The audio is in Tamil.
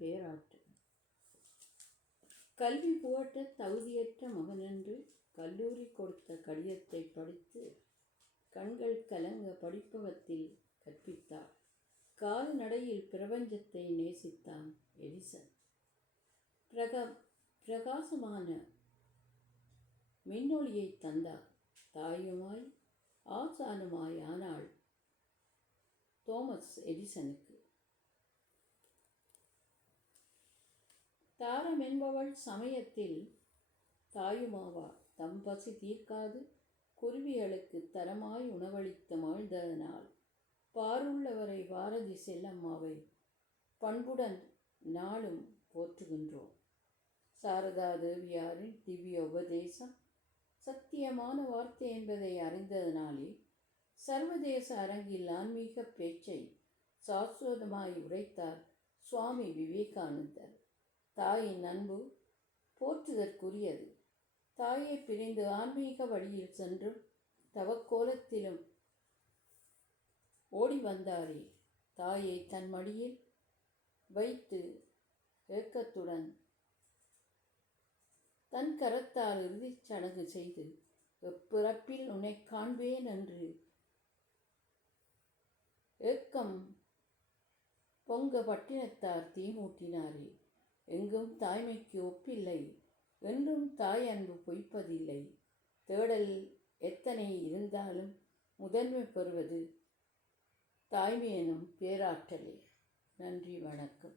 பேராற்று. கல்வி புகட்ட தகுதியற்ற மகனென்று கல்லூரி கொடுத்த கடிதத்தை படித்து கண்கள் கலங்க படிப்பகத்தில் கற்பித்தார். கால்நடையில் பிரபஞ்சத்தை நேசித்தான் எடிசன். பிரகாசமான மின்னொளியை தந்தார். தாயுமாய் ஆசானுமாய் ஆனாள் தோமஸ் எடிசனுக்கு. தாரம் என்பவள் சமயத்தில் தாயுமாவார். தம் பசி தீர்க்காது குருவிகளுக்கு தரமாய் உணவளித்த மகிழ்ந்ததனால் பாருள்ளவரை பாரதி செல்லம்மாவை பண்புடன் நாளும் போற்றுகின்றோம். சாரதா தேவியாரின் திவ்ய உபதேசம் சத்தியமான வார்த்தை என்பதை அறிந்ததனாலே சர்வதேச அரங்கில் ஆன்மீக பேச்சை சாஸ்வதமாய் உரைத்தார் சுவாமி விவேகானந்தர். தாயின் அன்பு போற்றுதற்குரியது. தாயை பிரிந்து ஆன்மீக வழியில் சென்றும் தவக்கோலத்திலும் ஓடி வந்தாரே, தாயை தன் மடியில் வைத்து ஏக்கத்துடன் தன் கரத்தால் இறுதிச் சடங்கு செய்து எப்பிறப்பில் உன்னை காண்பேன் என்று ஏக்கம் பொங்க பட்டினத்தார் தீமூட்டினாரே. எங்கும் தாய்மைக்கு ஒப்பில்லை, என்றும் தாய் அன்பு பொய்ப்பதில்லை. தேடல் எத்தனை இருந்தாலும் முதன்மை பெறுவது தாய்மை எனும் பேராற்றலே. நன்றி, வணக்கம்.